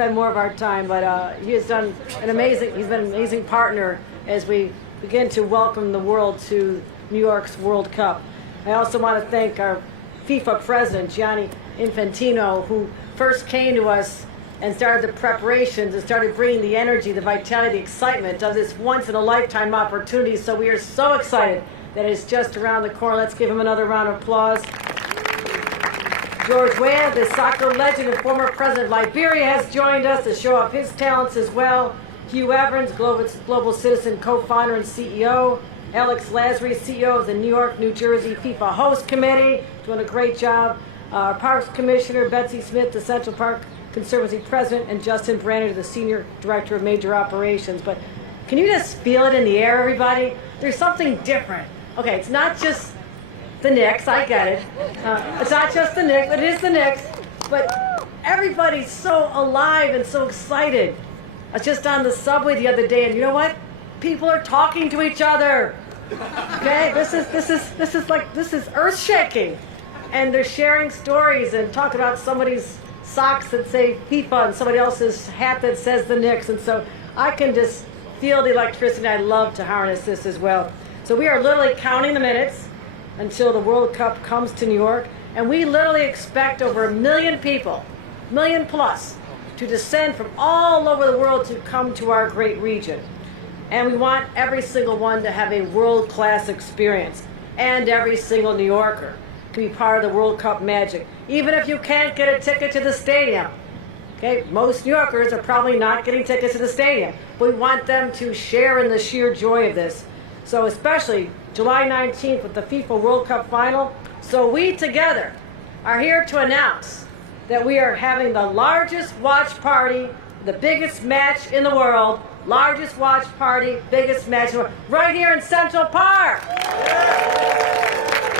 spend more of our time, but he has done he's been an amazing partner as we begin to welcome the world to New York's World Cup. I also want to thank our FIFA president, Gianni Infantino, who first came to us and started the preparations and started bringing the energy, the vitality, the excitement of this once-in-a-lifetime opportunity. So we are so excited that it's just around the corner. Let's give him another round of applause. George Weah, the soccer legend and former president of Liberia, has joined us to show off his talents as well. Hugh Evans, Global Citizen co-founder and CEO. Alex Lasry, CEO of the New York, New Jersey FIFA Host Committee, doing a great job. Parks Commissioner Betsy Smith, the Central Park Conservancy President, and Justin Branner, the Senior Director of Major Operations. But can you just feel it in the air, everybody? There's something different. Okay, it's not just the Knicks, I get it. It's not just the Knicks, it is the Knicks. But everybody's so alive and so excited. I was just on the subway the other day, and you know what? People are talking to each other. Okay, this is earth-shaking, and they're sharing stories and talking about somebody's socks that say FIFA and somebody else's hat that says the Knicks, and so I can just feel the electricity. I love to harness this as well. So we are literally counting the minutes until the World Cup comes to New York, and we literally expect over 1 million people, million plus, to descend from all over the world to come to our great region. And we want every single one to have a world-class experience, and every single New Yorker can be part of the World Cup magic, even if you can't get a ticket to the stadium. Okay, most New Yorkers are probably not getting tickets to the stadium, but we want them to share in the sheer joy of this. So especially July 19th with the FIFA World Cup final. So we together are here to announce that we are having the largest watch party, the biggest match in the world, largest watch party, biggest match in the world, right here in Central Park.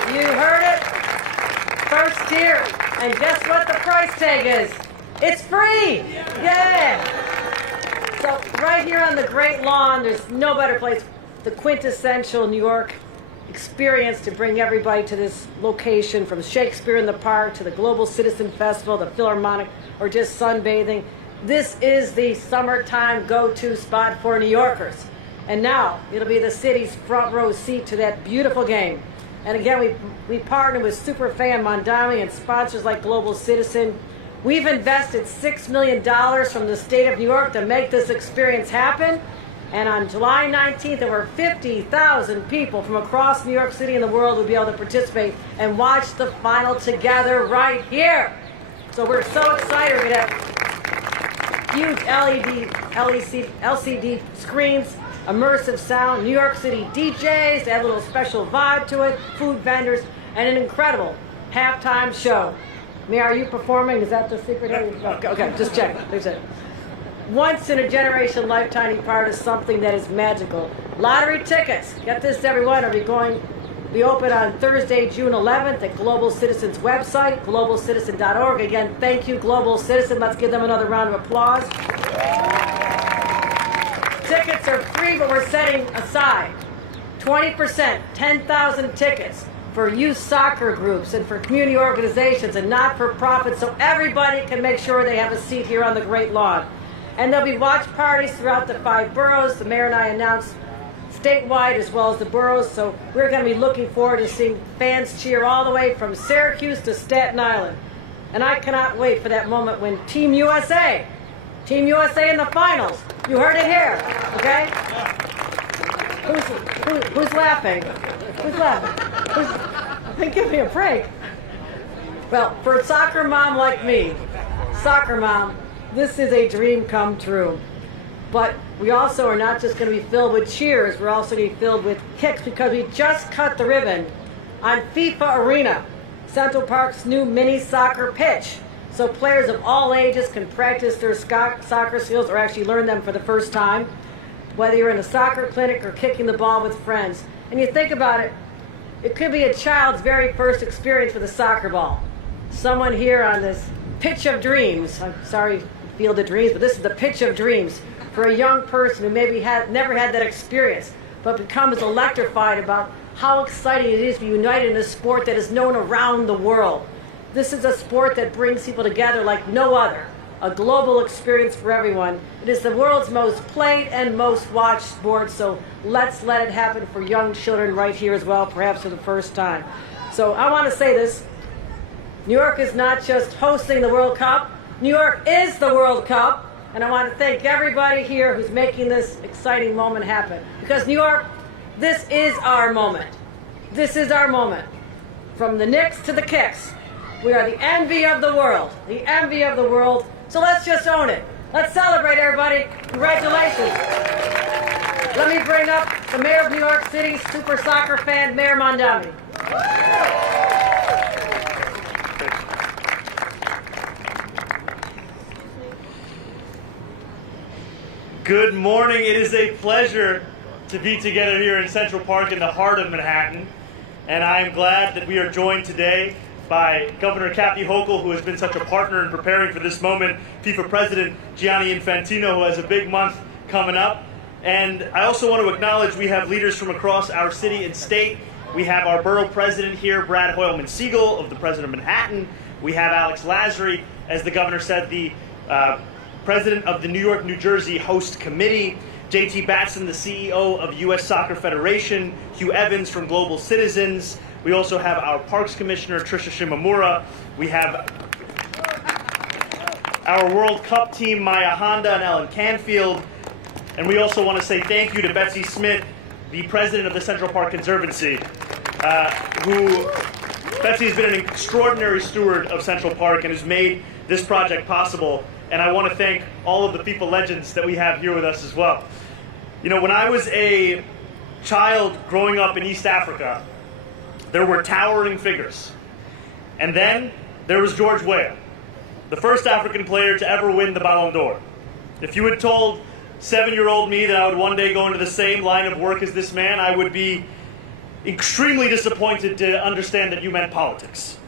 You heard it first here. And guess what the price tag is? It's free. Yeah. So right here on the Great Lawn, there's no better place, the quintessential New York experience to bring everybody to this location, from Shakespeare in the Park to the Global Citizen Festival, the Philharmonic, or just sunbathing. This is the summertime go-to spot for New Yorkers. And now it'll be the city's front row seat to that beautiful game. And again, we partner with Superfan Mondami and sponsors like Global Citizen. We've invested $6 million from the state of New York to make this experience happen. And on July 19th, over 50,000 people from across New York City and the world will be able to participate and watch the final together right here. So we're so excited. We're going to have huge LCD screens, immersive sound, New York City DJs, to add a little special vibe to it, food vendors, and an incredible halftime show. Mia, are you performing? Is that the secret? Okay, just check. There's it. Once in a generation, lifetime part of something that is magical. Lottery tickets, get this everyone, are be open on Thursday, June 11th at Global Citizen's website, globalcitizen.org. Again, thank you, Global Citizen. Let's give them another round of applause. Tickets are free, but we're setting aside 20%, 10,000 tickets for youth soccer groups and for community organizations and not-for-profits, so everybody can make sure they have a seat here on the Great Lawn. And there'll be watch parties throughout the 5 boroughs. The mayor and I announced statewide as well as the boroughs. So we're going to be looking forward to seeing fans cheer all the way from Syracuse to Staten Island. And I cannot wait for that moment when Team USA in the finals. You heard it here, okay? Who's laughing? Who's laughing? Give me a break. Well, for a soccer mom like me, this is a dream come true. But we also are not just going to be filled with cheers, we're also going to be filled with kicks, because we just cut the ribbon on FIFA Arena, Central Park's new mini soccer pitch. So players of all ages can practice their soccer skills or actually learn them for the first time, whether you're in a soccer clinic or kicking the ball with friends. And you think about it, it could be a child's very first experience with a soccer ball. Someone here on this pitch of dreams, I'm sorry, Field of Dreams, but this is the pitch of dreams for a young person who maybe never had that experience, but becomes electrified about how exciting it is to be united in a sport that is known around the world. This is a sport that brings people together like no other. a global experience for everyone. It is the world's most played and most watched sport, so let's let it happen for young children right here as well, perhaps for the first time. So I want to say this. New York is not just hosting the World Cup. New York is the World Cup. And I want to thank everybody here who's making this exciting moment happen. Because New York, this is our moment. This is our moment. From the Knicks to the Kicks. We are the envy of the world. The envy of the world. So let's just own it. Let's celebrate, everybody. Congratulations. Let me bring up the mayor of New York City, super soccer fan, Mayor Mondami. Good morning. It is a pleasure to be together here in Central Park in the heart of Manhattan. And I'm glad that we are joined today by Governor Kathy Hochul, who has been such a partner in preparing for this moment, FIFA President Gianni Infantino, who has a big month coming up. And I also want to acknowledge we have leaders from across our city and state. We have our borough president here, Brad Hoylman-Siegel of the President of Manhattan. We have Alex Lasry, as the governor said, the president of the New York, New Jersey Host Committee, JT Batson, the CEO of U.S. Soccer Federation, Hugh Evans from Global Citizens. We also have our Parks Commissioner, Tricia Shimomura. We have our World Cup team, Maya Honda and Ellen Canfield. And we also want to say thank you to Betsy Smith, the president of the Central Park Conservancy, Betsy has been an extraordinary steward of Central Park and has made this project possible. And I want to thank all of the people legends that we have here with us as well. You know, when I was a child growing up in East Africa, there were towering figures. And then there was George Weah, the first African player to ever win the Ballon d'Or. If you had told 7-year-old me that I would one day go into the same line of work as this man, I would be extremely disappointed to understand that you meant politics.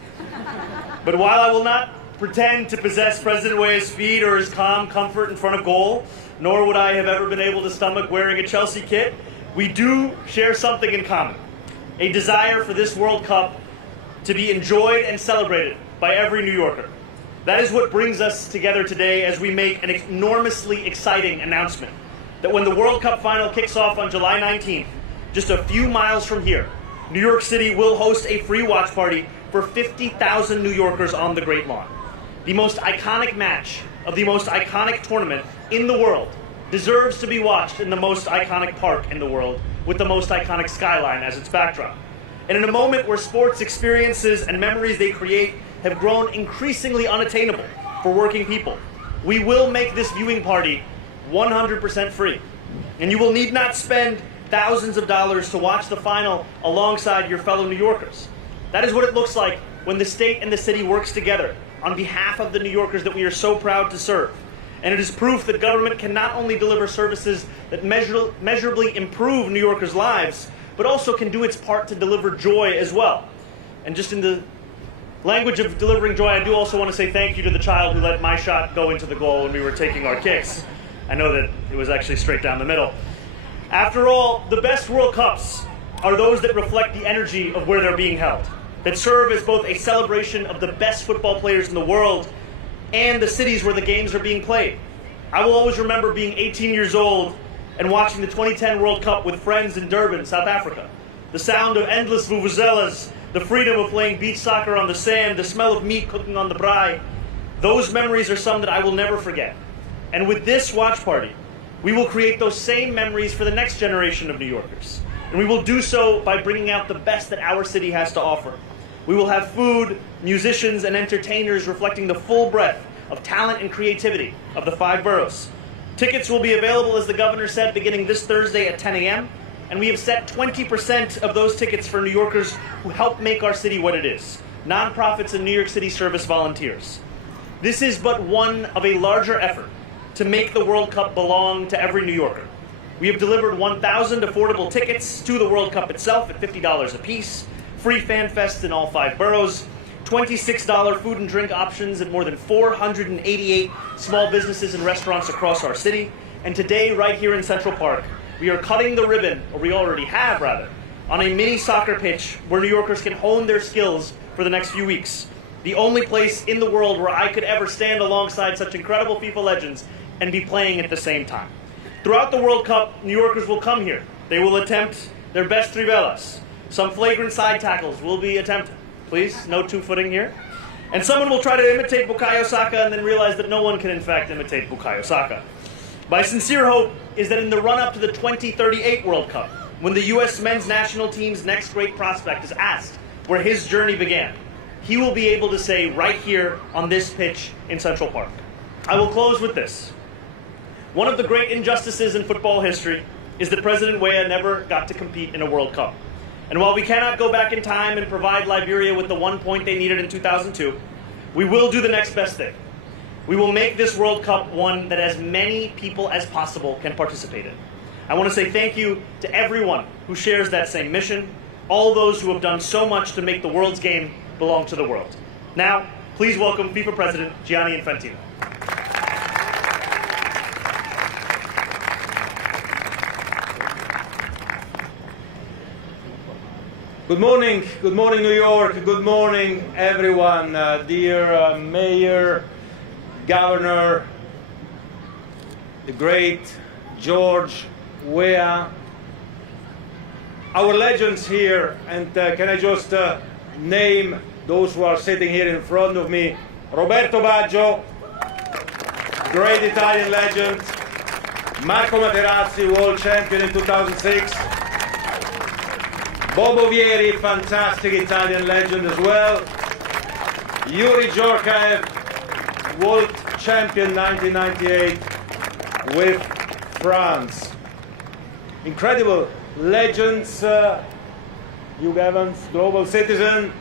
But while I will not pretend to possess President Weah's speed or his calm comfort in front of goal, nor would I have ever been able to stomach wearing a Chelsea kit, we do share something in common. A desire for this World Cup to be enjoyed and celebrated by every New Yorker. That is what brings us together today as we make an enormously exciting announcement that when the World Cup final kicks off on July 19th, just a few miles from here, New York City will host a free watch party for 50,000 New Yorkers on the Great Lawn. The most iconic match of the most iconic tournament in the world deserves to be watched in the most iconic park in the world with the most iconic skyline as its backdrop. And in a moment where sports experiences and memories they create have grown increasingly unattainable for working people, we will make this viewing party 100% free. And you will need not spend thousands of dollars to watch the final alongside your fellow New Yorkers. That is what it looks like when the state and the city works together on behalf of the New Yorkers that we are so proud to serve. And it is proof that government can not only deliver services that measurably improve New Yorkers' lives, but also can do its part to deliver joy as well. And just in the language of delivering joy, I do also want to say thank you to the child who let my shot go into the goal when we were taking our kicks. I know that it was actually straight down the middle. After all, the best World Cups are those that reflect the energy of where they're being held, that serve as both a celebration of the best football players in the world and the cities where the games are being played. I will always remember being 18 years old and watching the 2010 World Cup with friends in Durban, South Africa. The sound of endless vuvuzelas, the freedom of playing beach soccer on the sand, the smell of meat cooking on the braai. Those memories are some that I will never forget. And with this watch party, we will create those same memories for the next generation of New Yorkers. And we will do so by bringing out the best that our city has to offer. We will have food, musicians, and entertainers reflecting the full breadth of talent and creativity of the 5 boroughs. Tickets will be available, as the governor said, beginning this Thursday at 10 a.m. And we have set 20% of those tickets for New Yorkers who help make our city what it is, nonprofits and New York City service volunteers. This is but one of a larger effort to make the World Cup belong to every New Yorker. We have delivered 1,000 affordable tickets to the World Cup itself at $50 apiece, free fan fests in all 5 boroughs, $26 food and drink options at more than 488 small businesses and restaurants across our city. And today, right here in Central Park, we are cutting the ribbon, or we already have rather, on a mini soccer pitch where New Yorkers can hone their skills for the next few weeks. the only place in the world where I could ever stand alongside such incredible FIFA legends and be playing at the same time. Throughout the World Cup, New Yorkers will come here. They will attempt their best trivelas. Some flagrant side tackles will be attempted. Please, no two-footing here. And someone will try to imitate Bukayo Saka and then realize that no one can in fact imitate Bukayo Saka. My sincere hope is that in the run-up to the 2038 World Cup, when the U.S. men's national team's next great prospect is asked where his journey began, he will be able to say right here on this pitch in Central Park. I will close with this. One of the great injustices in football history is that President Weah never got to compete in a World Cup. And while we cannot go back in time and provide Liberia with the 1 point they needed in 2002, we will do the next best thing. We will make this World Cup one that as many people as possible can participate in. I want to say thank you to everyone who shares that same mission, all those who have done so much to make the world's game belong to the world. Now, please welcome FIFA President Gianni Infantino. Good morning New York, good morning everyone, dear Mayor, Governor, the great George Weah, our legends here, and can I just name those who are sitting here in front of me. Roberto Baggio, great Italian legend, Marco Materazzi, world champion in 2006, Bobo Vieri, fantastic Italian legend as well. Yuri Djorkaeff, world champion 1998 with France. Incredible legends. Hugh Evans, global citizen.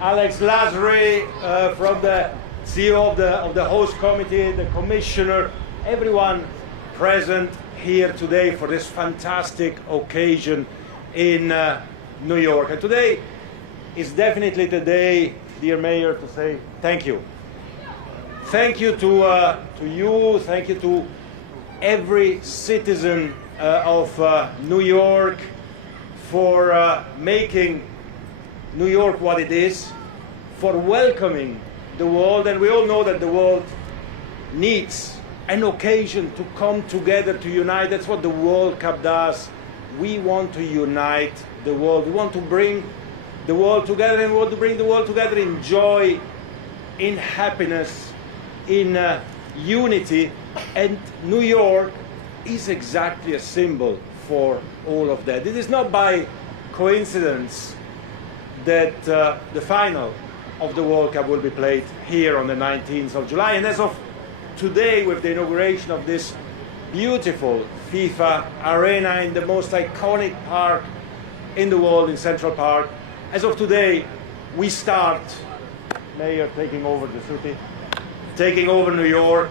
Alex Lasry, from the CEO of the host committee, the commissioner. Everyone present here today for this fantastic occasion in New York. And today is definitely the day, dear Mayor, to say thank you. Thank you to you, thank you to every citizen of New York for making New York what it is, for welcoming the world. And we all know that the world needs an occasion to come together, to unite. That's what the World Cup does. We want to unite the world. We want to bring the world together, and we want to bring the world together in joy, in happiness, in unity. And New York is exactly a symbol for all of that. It is not by coincidence that the final of the World Cup will be played here on the 19th of July. And as of today, with the inauguration of this beautiful FIFA arena in the most iconic park in the world, in Central Park, as of today, we start, Mayor, taking over the city, taking over New York.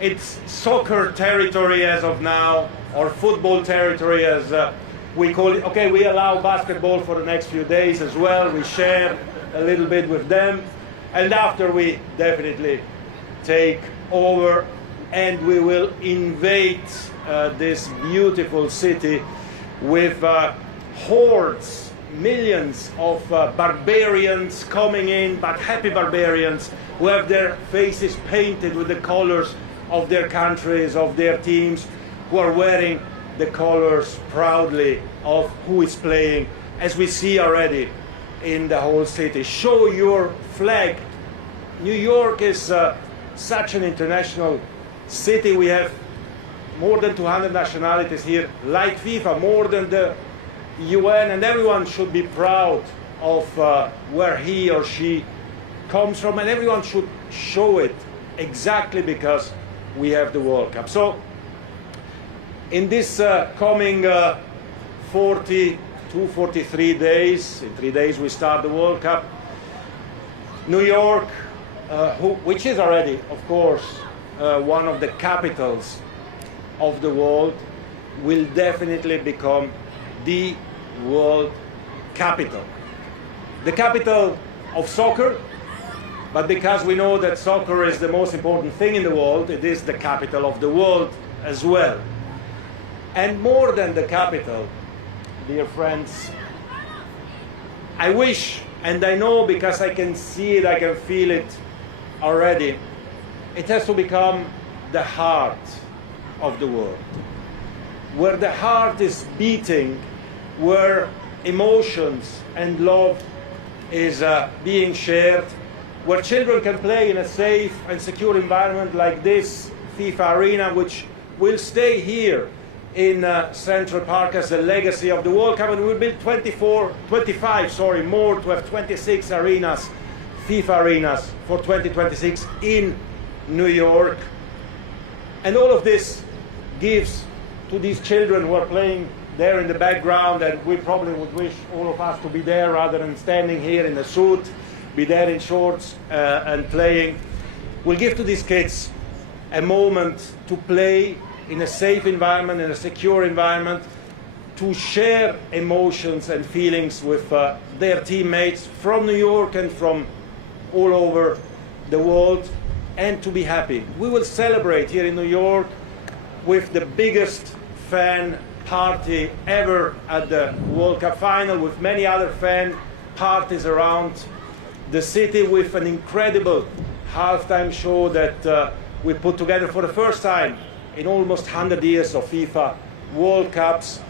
It's soccer territory as of now, or football territory as we call it. Okay, we allow basketball for the next few days as well. We share a little bit with them. And after, we definitely take over and we will invade this beautiful city with hordes, millions of barbarians coming in, but happy barbarians who have their faces painted with the colors of their countries, of their teams, who are wearing the colors proudly of who is playing, as we see already in the whole city. Show your flag. New York is such an international city. We have more than 200 nationalities here, like FIFA, more than the UN, and everyone should be proud of where he or she comes from, and everyone should show it exactly because we have the World Cup. So in this coming 43 days, in 3 days we start the World Cup, New York, which is already, of course, one of the capitals of the world, will definitely become the world capital. The capital of soccer, but because we know that soccer is the most important thing in the world, it is the capital of the world as well. And more than the capital, dear friends, I wish And I know, because I can see it, I can feel it already, it has to become the heart of the world. Where the heart is beating, where emotions and love is being shared, where children can play in a safe and secure environment like this FIFA arena, which will stay here in Central Park as a legacy of the World Cup, and we'll build 25 more to have 26 arenas, FIFA arenas for 2026 in New York. And all of this gives to these children who are playing there in the background, and we probably would wish all of us to be there rather than standing here in a suit, be there in shorts and playing. We'll give to these kids a moment to play in a safe environment, in a secure environment, to share emotions and feelings with their teammates from New York and from all over the world, and to be happy. We will celebrate here in New York with the biggest fan party ever at the World Cup final, with many other fan parties around the city, with an incredible halftime show that we put together for the first time in almost 100 years of FIFA World Cups,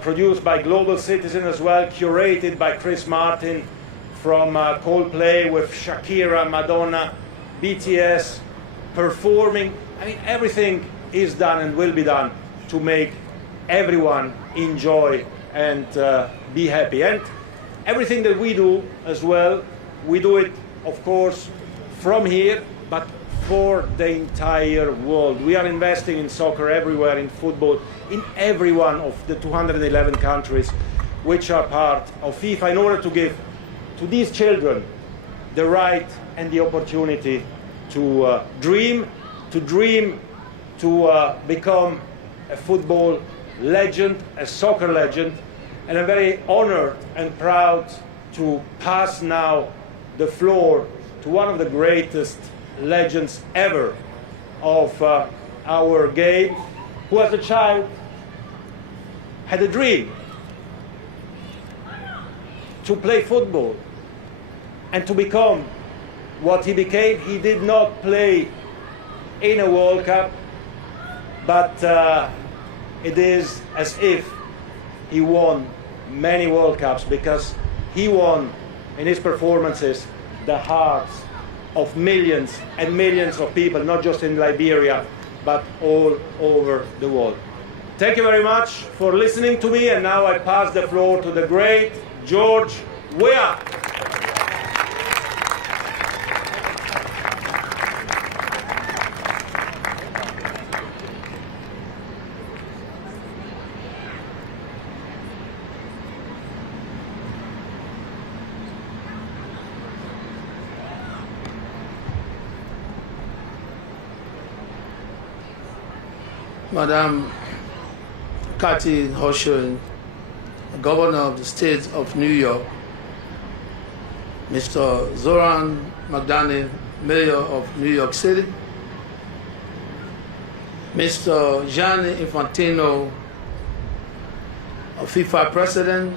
produced by Global Citizen as well, curated by Chris Martin from Coldplay, with Shakira, Madonna, BTS performing. I mean, everything is done and will be done to make everyone enjoy and be happy. And everything that we do as well, we do it, of course, from here, but for the entire world. We are investing in soccer everywhere, in football, in every one of the 211 countries which are part of FIFA, in order to give to these children the right and the opportunity to dream, to become a football legend, a soccer legend. And I'm very honored and proud to pass now the floor to one of the greatest legends ever of our game, who as a child had a dream to play football and to become what he became. He did not play in a World Cup, but it is as if he won many World Cups, because he won in his performances the hearts of millions and millions of people, not just in Liberia, but all over the world. Thank you very much for listening to me, and now I pass the floor to the great George Weah. Madam Kathy Hochul, Governor of the State of New York, Mr. Zoran Magdalene, Mayor of New York City, Mr. Gianni Infantino, FIFA President,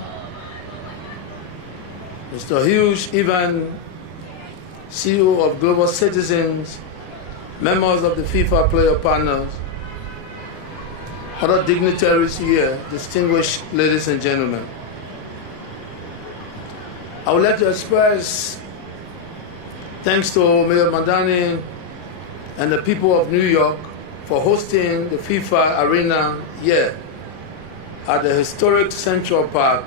Mr. Hugh Ivan, CEO of Global Citizens, members of the FIFA player partners, other dignitaries here, distinguished ladies and gentlemen. I would like to express thanks to Mayor Madani and the people of New York for hosting the FIFA Arena here at the historic Central Park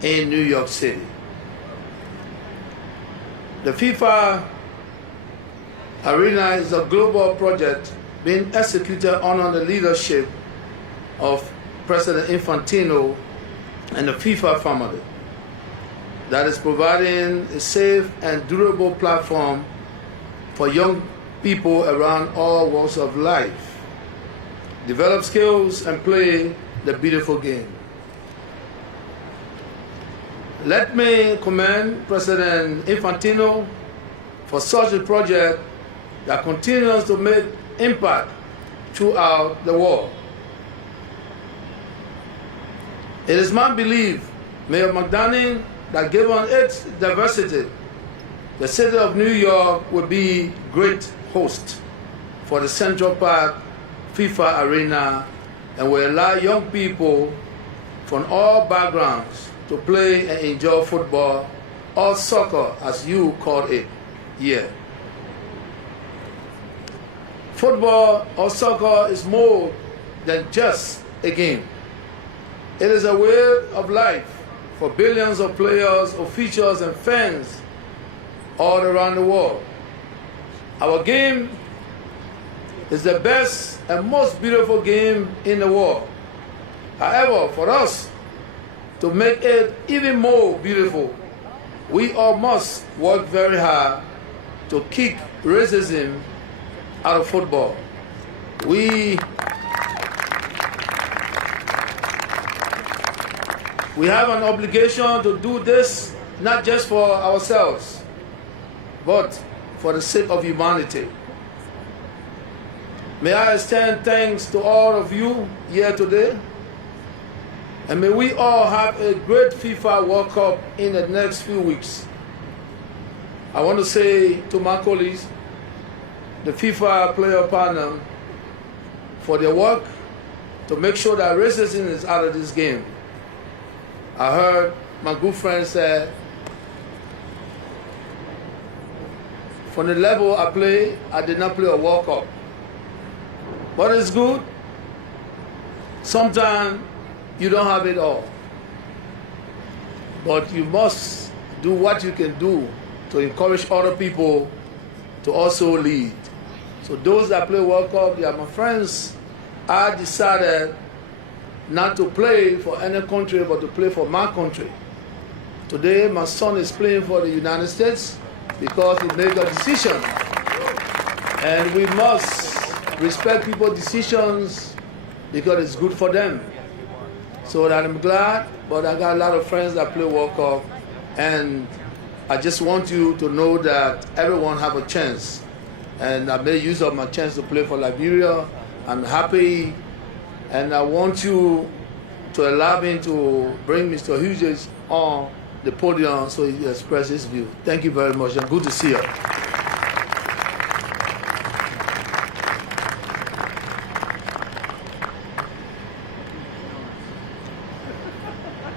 in New York City. The FIFA Arena is a global project being executed under the leadership of President Infantino and the FIFA family that is providing a safe and durable platform for young people around all walks of life, develop skills and play the beautiful game. Let me commend President Infantino for such a project that continues to make impact throughout the world. It is my belief, Mayor Magdalene, that given its diversity, the city of New York will be great host for the Central Park FIFA Arena and will allow young people from all backgrounds to play and enjoy football or soccer, as you call it here. Football or soccer is more than just a game. It is a way of life for billions of players, officials, and fans all around the world. Our game is the best and most beautiful game in the world. However, for us to make it even more beautiful, we all must work very hard to kick racism out of football. We have an obligation to do this not just for ourselves, but for the sake of humanity. May I extend thanks to all of you here today, and may we all have a great FIFA World Cup in the next few weeks. I want to say to my colleagues, the FIFA player partner, for their work to make sure that racism is out of this game. I heard my good friend say, from the level I play, I did not play a World Cup. But it's good. Sometimes you don't have it all. But you must do what you can do to encourage other people to also lead. So those that play World Cup, they are my friends. I decided not to play for any country, but to play for my country. Today, my son is playing for the United States because he made a decision. And we must respect people's decisions because it's good for them. So that I'm glad, but I got a lot of friends that play World Cup, and I just want you to know that everyone have a chance. And I made use of my chance to play for Liberia. I'm happy, and I want you to allow me to bring Mr. Hughes on the podium so he express his view. Thank you very much, and good to see you.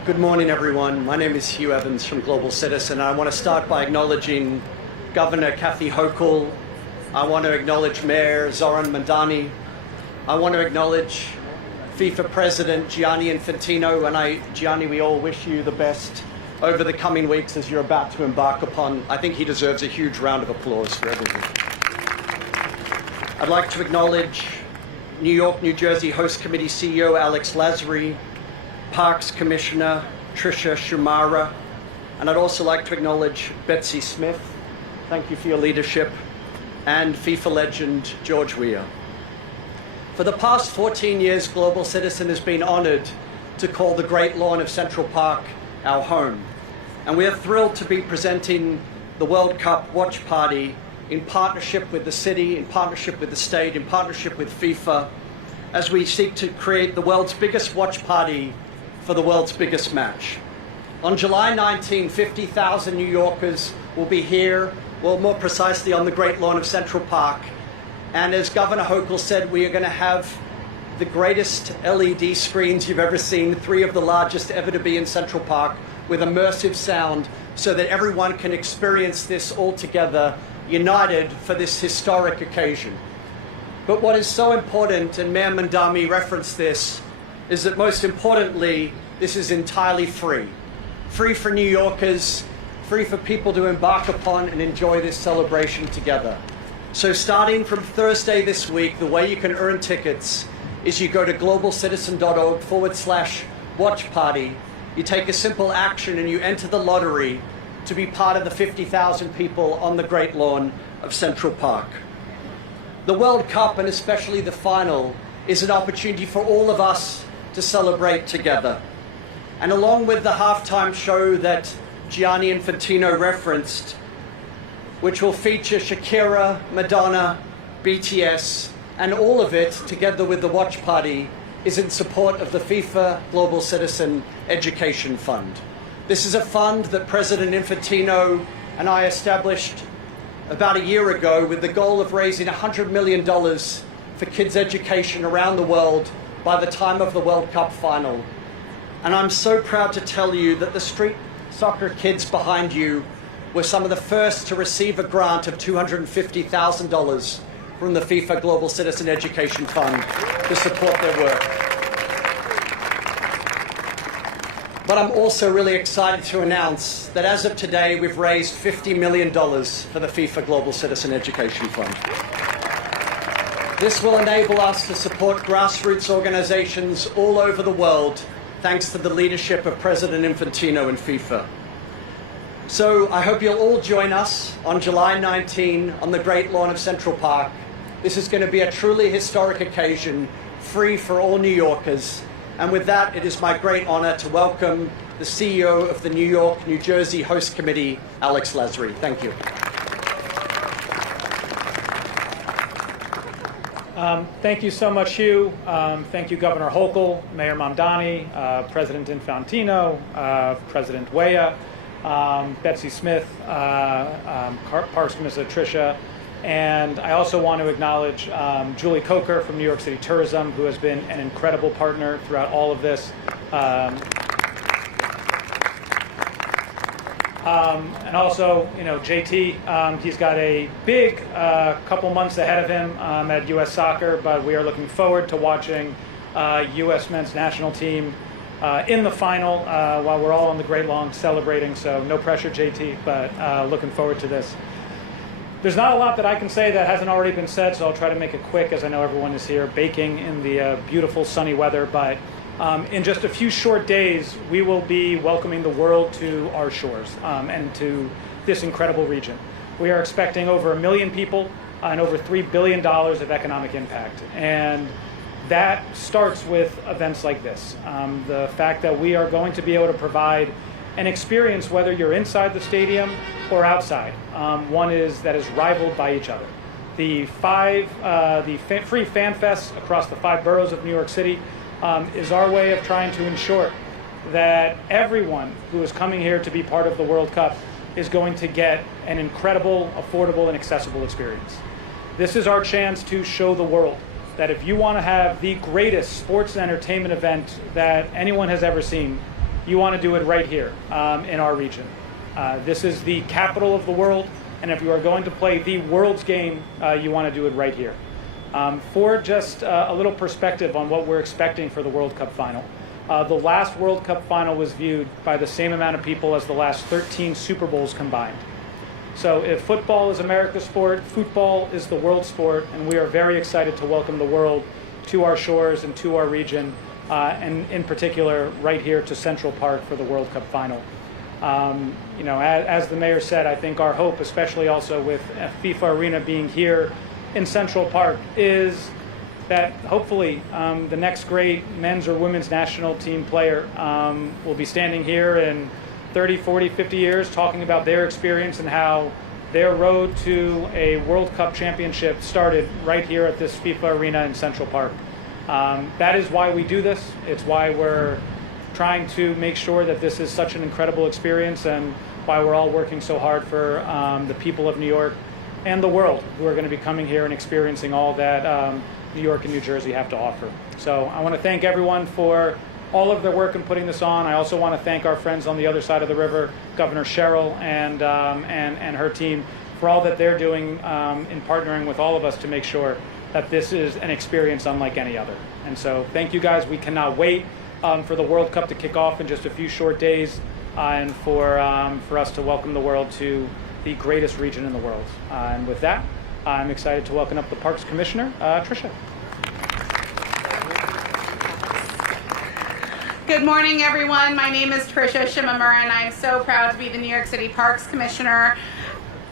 Good morning, everyone. My name is Hugh Evans from Global Citizen. I want to start by acknowledging Governor Kathy Hochul. I want to acknowledge Mayor Zoran Mandani. I want to acknowledge FIFA President Gianni Infantino. And Gianni, we all wish you the best over the coming weeks as you're about to embark upon. I think he deserves a huge round of applause for everything. I'd like to acknowledge New York, New Jersey Host Committee CEO Alex Lasry, Parks Commissioner Tricia Shumara, and I'd also like to acknowledge Betsy Smith. Thank you for your leadership, and FIFA legend George Weah. For the past 14 years, Global Citizen has been honored to call the Great Lawn of Central Park our home. And we are thrilled to be presenting the World Cup Watch Party in partnership with the city, in partnership with the state, in partnership with FIFA, as we seek to create the world's biggest watch party for the world's biggest match. On July 19, 50,000 New Yorkers will be here, well, more precisely on the Great Lawn of Central Park. And as Governor Hochul said, we are going to have the greatest LED screens you've ever seen, 3 of the largest ever to be in Central Park, with immersive sound, so that everyone can experience this all together, united for this historic occasion. But what is so important, and Mayor Mandami referenced this, is that most importantly, this is entirely free. Free for New Yorkers, free for people to embark upon and enjoy this celebration together. So starting from Thursday this week, the way you can earn tickets is you go to globalcitizen.org/watch party. You take a simple action and you enter the lottery to be part of the 50,000 people on the Great Lawn of Central Park. The World Cup, and especially the final, is an opportunity for all of us to celebrate together. And along with the halftime show that Gianni Infantino referenced, which will feature Shakira, Madonna, BTS, and all of it, together with the watch party, is in support of the FIFA Global Citizen Education Fund. This is a fund that President Infantino and I established about a year ago with the goal of raising $100 million for kids' education around the world by the time of the World Cup final. And I'm so proud to tell you that the street soccer kids behind you were some of the first to receive a grant of $250,000 from the FIFA Global Citizen Education Fund to support their work. But I'm also really excited to announce that as of today, we've raised $50 million for the FIFA Global Citizen Education Fund. This will enable us to support grassroots organizations all over the world, thanks to the leadership of President Infantino and FIFA. So I hope you'll all join us on July 19 on the Great Lawn of Central Park. This is going to be a truly historic occasion, free for all New Yorkers. And with that, it is my great honor to welcome the CEO of the New York, New Jersey Host Committee, Alex Lasry. Thank you. Thank you so much, Hugh. Thank you, Governor Hochul, Mayor Mamdani, President Infantino, President Weah, Betsy Smith, Parks Commissioner Tricia, and I also want to acknowledge Julie Coker from New York City Tourism, who has been an incredible partner throughout all of this. And also, you know, JT, he's got a big couple months ahead of him at U.S. Soccer, but we are looking forward to watching U.S. men's national team in the final while we're all on the Great Lawn celebrating. So no pressure, JT, but looking forward to this. There's not a lot that I can say that hasn't already been said, so I'll try to make it quick as I know everyone is here baking in the beautiful sunny weather. But in just a few short days, we will be welcoming the world to our shores and to this incredible region. We are expecting over 1 million people and over $3 billion of economic impact. And that starts with events like this. The fact that we are going to be able to provide an experience, whether you're inside the stadium or outside. One that is rivaled by each other. The free fan fests across the 5 boroughs of New York City is our way of trying to ensure that everyone who is coming here to be part of the World Cup is going to get an incredible, affordable, and accessible experience. This is our chance to show the world that if you want to have the greatest sports and entertainment event that anyone has ever seen, you want to do it right here in our region. This is the capital of the world, and if you are going to play the world's game, you want to do it right here. For just a little perspective on what we're expecting for the World Cup final. The last World Cup final was viewed by the same amount of people as the last 13 Super Bowls combined. So if football is America's sport, football is the world's sport, and we are very excited to welcome the world to our shores and to our region, and in particular right here to Central Park for the World Cup final. You know, as the mayor said, I think our hope, especially also with FIFA Arena being here in Central Park, is that hopefully the next great men's or women's national team player will be standing here in 30, 40, 50 years talking about their experience and how their road to a World Cup championship started right here at this FIFA Arena in Central Park. That is why we do this. It's why we're trying to make sure that this is such an incredible experience, and why we're all working so hard for the people of New York and the world who are going to be coming here and experiencing all that New York and New Jersey have to offer. So I want to thank everyone for all of their work in putting this on. I also want to thank our friends on the other side of the river, Governor Sherrill and her team, for all that they're doing in partnering with all of us to make sure that this is an experience unlike any other. And so thank you guys. We cannot wait for the World Cup to kick off in just a few short days, and for us to welcome the world to the greatest region in the world. And with that, I'm excited to welcome up the Parks Commissioner, Tricia. Good morning, everyone. My name is Tricia Shimamura, and I'm so proud to be the New York City Parks Commissioner.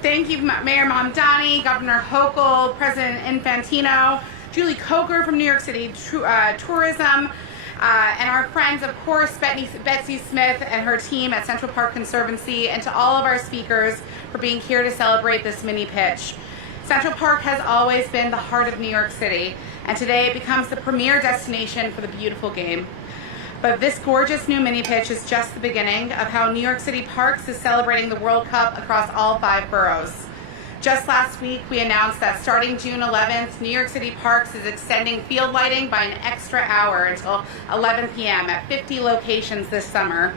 Thank you, Mayor Mamdani, Governor Hochul, President Infantino, Julie Coker from New York City Tourism, and our friends, of course, Betsy Smith and her team at Central Park Conservancy, and to all of our speakers for being here to celebrate this mini pitch. Central Park has always been the heart of New York City, and today it becomes the premier destination for the beautiful game. But this gorgeous new mini pitch is just the beginning of how New York City Parks is celebrating the World Cup across all 5 boroughs. Just last week, we announced that starting June 11th, New York City Parks is extending field lighting by an extra hour until 11 p.m. at 50 locations this summer.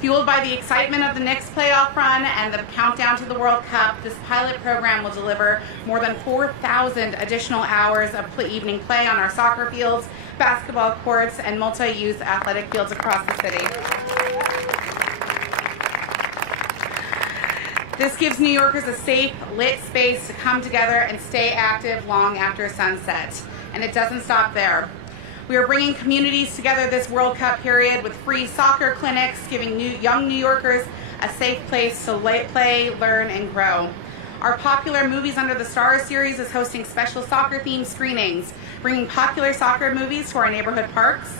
Fueled by the excitement of the Knicks playoff run and the countdown to the World Cup, this pilot program will deliver more than 4,000 additional hours of evening play on our soccer fields, basketball courts, and multi-use athletic fields across the city. This gives New Yorkers a safe, lit space to come together and stay active long after sunset. And it doesn't stop there. We are bringing communities together this World Cup period with free soccer clinics, giving young New Yorkers a safe place to play, learn, and grow. Our popular Movies Under the Stars series is hosting special soccer-themed screenings, bringing popular soccer movies to our neighborhood parks.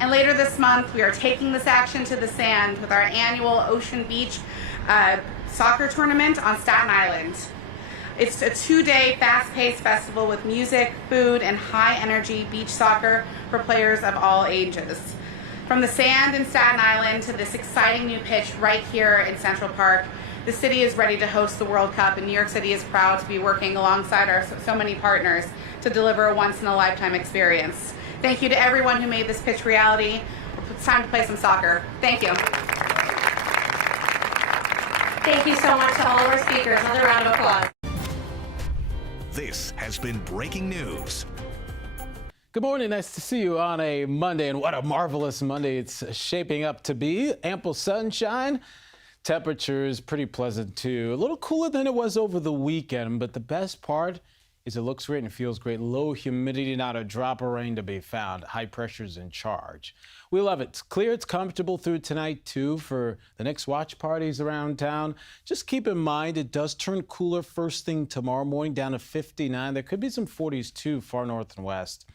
And later this month, we are taking this action to the sand with our annual Ocean Beach soccer tournament on Staten Island. It's a 2-day fast-paced festival with music, food, and high-energy beach soccer for players of all ages. From the sand in Staten Island to this exciting new pitch right here in Central Park, the city is ready to host the World Cup, and New York City is proud to be working alongside our so many partners to deliver a once-in-a-lifetime experience. Thank you to everyone who made this pitch reality. It's time to play some soccer. Thank you. Thank you so much to all of our speakers. Another round of applause. This has been breaking news. Good morning. Nice to see you on a Monday, and what a marvelous Monday it's shaping up to be. Ample sunshine. Temperatures pretty pleasant too. A little cooler than it was over the weekend, but the best part is it looks great and feels great. Low humidity, not a drop of rain to be found. High pressure's in charge. We love it. It's clear, it's comfortable through tonight too for the next watch parties around town. Just keep in mind it does turn cooler first thing tomorrow morning, down to 59. There could be some 40s too, far north and west.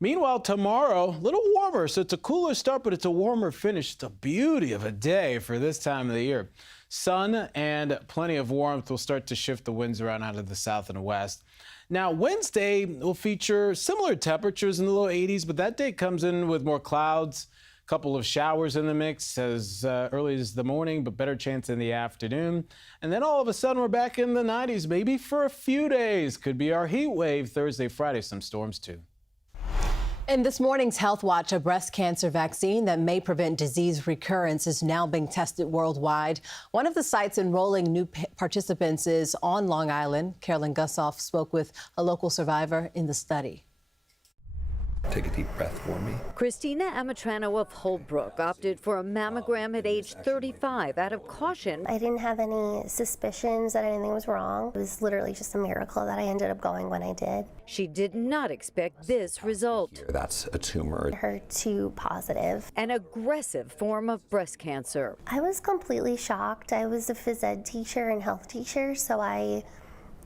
Meanwhile, tomorrow, a little warmer, so it's a cooler start, but it's a warmer finish. It's a beauty of a day for this time of the year. Sun and plenty of warmth will start to shift the winds around out of the south and west. Now, Wednesday will feature similar temperatures in the low 80s, but that day comes in with more clouds, a couple of showers in the mix as early as the morning, but better chance in the afternoon. And then all of a sudden, we're back in the 90s, maybe for a few days. Could be our heat wave Thursday, Friday, some storms too. In this morning's Health Watch, a breast cancer vaccine that may prevent disease recurrence is now being tested worldwide. One of the sites enrolling new participants is on Long Island. Carolyn Gussoff spoke with a local survivor in the study. Take a deep breath for me. Christina Amatrano of Holbrook opted for a mammogram at age 35 out of caution. I didn't have any suspicions that anything was wrong. It was literally just a miracle that I ended up going when I did. She did not expect this result. That's a tumor. HER2 positive. An aggressive form of breast cancer. I was completely shocked. I was a phys ed teacher and health teacher, so I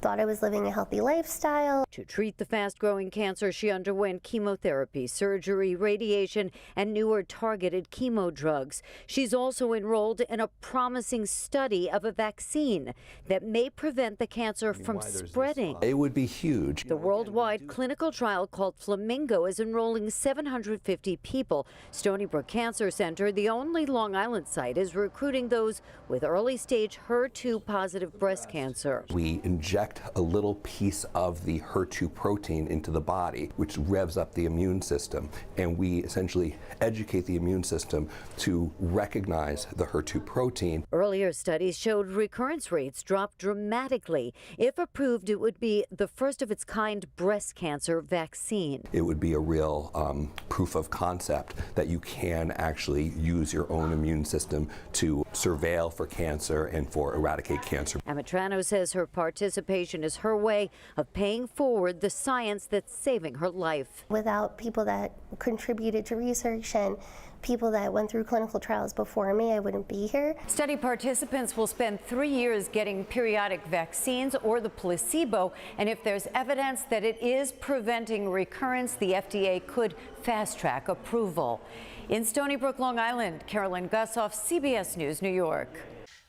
thought I was living a healthy lifestyle. To treat the fast-growing cancer, she underwent chemotherapy, surgery, radiation, and newer targeted chemo drugs. She's also enrolled in a promising study of a vaccine that may prevent the cancer from spreading. It would be huge. The worldwide clinical trial called Flamingo is enrolling 750 people. Stony Brook Cancer Center, the only Long Island site, is recruiting those with early-stage HER2-positive breast cancer. We inject a little piece of the HER2 protein into the body, which revs up the immune system, and we essentially educate the immune system to recognize the HER2 protein. Earlier studies showed recurrence rates dropped dramatically. If approved, it would be the first of its kind breast cancer vaccine. It would be a real proof of concept that you can actually use your own immune system to surveil for cancer and for eradicate cancer. Amatrano says her participation is her way of paying forward the science that's saving her life. Without people that contributed to research and people that went through clinical trials before me, I wouldn't be here. Study participants will spend 3 years getting periodic vaccines or the placebo, and if there's evidence that it is preventing recurrence, the FDA could fast-track approval. In Stony Brook, Long Island, Carolyn Gussoff, CBS News, New York.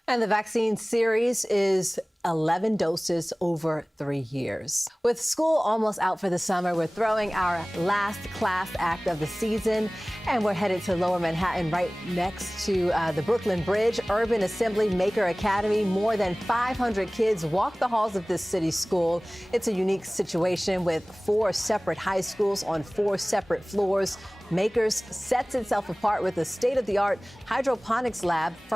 And the vaccine series is 11 doses over 3 years. With school almost out for the summer, we're throwing our last class act of the season, and we're headed to Lower Manhattan, right next to the Brooklyn Bridge. Urban Assembly Maker Academy. More than 500 kids walk the halls of this city school. It's a unique situation with 4 separate high schools on 4 separate floors. Makers sets itself apart with a state-of-the-art hydroponics lab.